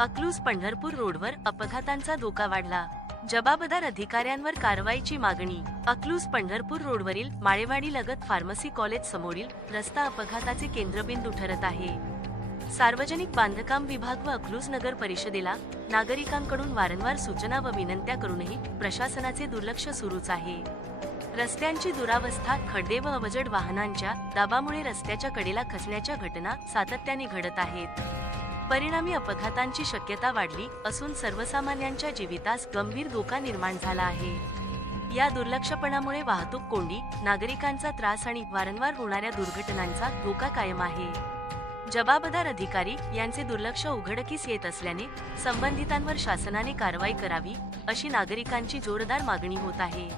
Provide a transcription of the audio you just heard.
अकलूज पंढरपूर रोडवर अपघातांचा धोका वाढला. जबाबदार अधिकाऱ्यांवर कारवाईची मागणी. अकलूज पंढरपूर रोडवरील माळेवाडी लगत फार्मसी कॉलेज समोरील रस्ता अपघाताचे केंद्रबिंदू ठरत आहे. सार्वजनिक बांधकाम विभाग व अकलूज नगर परिषदेला नागरिकांकडून वारंवार सूचना व विनंत्या करूनही प्रशासनाचे दुर्लक्ष सुरूच आहे. रस्त्यांची दुरावस्था, खड्डे व अवजड वाहनांच्या दाबामुळे रस्त्याच्या कडेला खचण्याच्या घटना सातत्याने घडत आहेत. परिणामी अपघातांची शक्यता वाढली असून सर्वसामान्यांच्या जीवितास गंभीर धोका निर्माण झाला आहे. या दुर्लक्षपणामुळे वाहतूक कोंडी, नागरिकांचा त्रास आणि वारंवार होणाऱ्या दुर्घटनांचा धोका कायम आहे. जबाबदार अधिकारी यांचे दुर्लक्ष उघडकीस येत असल्याने संबंधितांवर शासनाने कारवाई करावी अशी नागरिकांची जोरदार मागणी होत आहे.